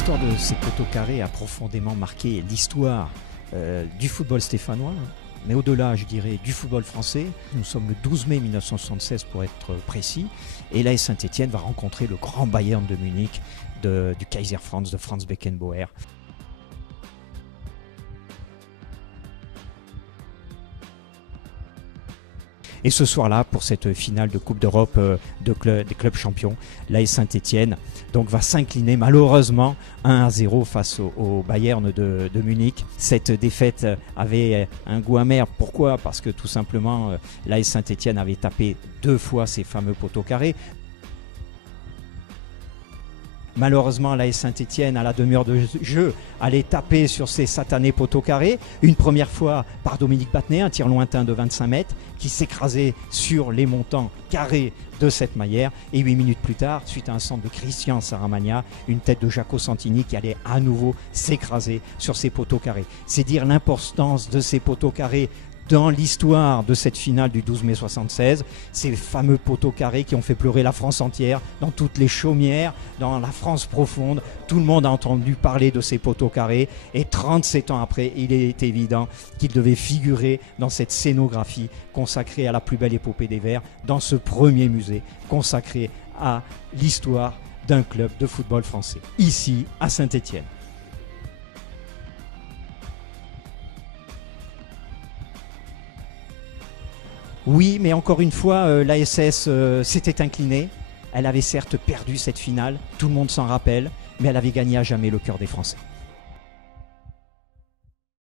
L'histoire de ces poteaux carrés a profondément marqué l'histoire du football stéphanois, mais au-delà, je dirais, du football français. Nous sommes le 12 mai 1976 pour être précis, et l'AS Saint-Étienne va rencontrer le grand Bayern de Munich du Kaiser Franz, de Franz Beckenbauer. Et ce soir-là, pour cette finale de Coupe d'Europe des clubs champions, l'AS Saint-Étienne va s'incliner malheureusement 1-0 face au Bayern de Munich. Cette défaite avait un goût amer. Pourquoi ? Parce que tout simplement, l'AS Saint-Étienne avait tapé 2 fois ces fameux poteaux carrés. Malheureusement, l'AS Saint-Étienne, à la demi-heure de jeu, allait taper sur ces satanés poteaux carrés. Une première fois par Dominique Battenet, un tir lointain de 25 mètres qui s'écrasait sur les montants carrés de cette Maillère. Et 8 minutes plus tard, suite à un centre de Christian Saramagna, une tête de Jaco Santini qui allait à nouveau s'écraser sur ces poteaux carrés. C'est dire l'importance de ces poteaux carrés dans l'histoire de cette finale du 12 mai 76, ces fameux poteaux carrés qui ont fait pleurer la France entière, dans toutes les chaumières, dans la France profonde, tout le monde a entendu parler de ces poteaux carrés, et 37 ans après, il est évident qu'ils devaient figurer dans cette scénographie consacrée à la plus belle épopée des Verts, dans ce premier musée consacré à l'histoire d'un club de football français, ici à Saint-Étienne. Oui, mais encore une fois, l'ASS s'était inclinée. Elle avait certes perdu cette finale, tout le monde s'en rappelle, mais elle avait gagné à jamais le cœur des Français.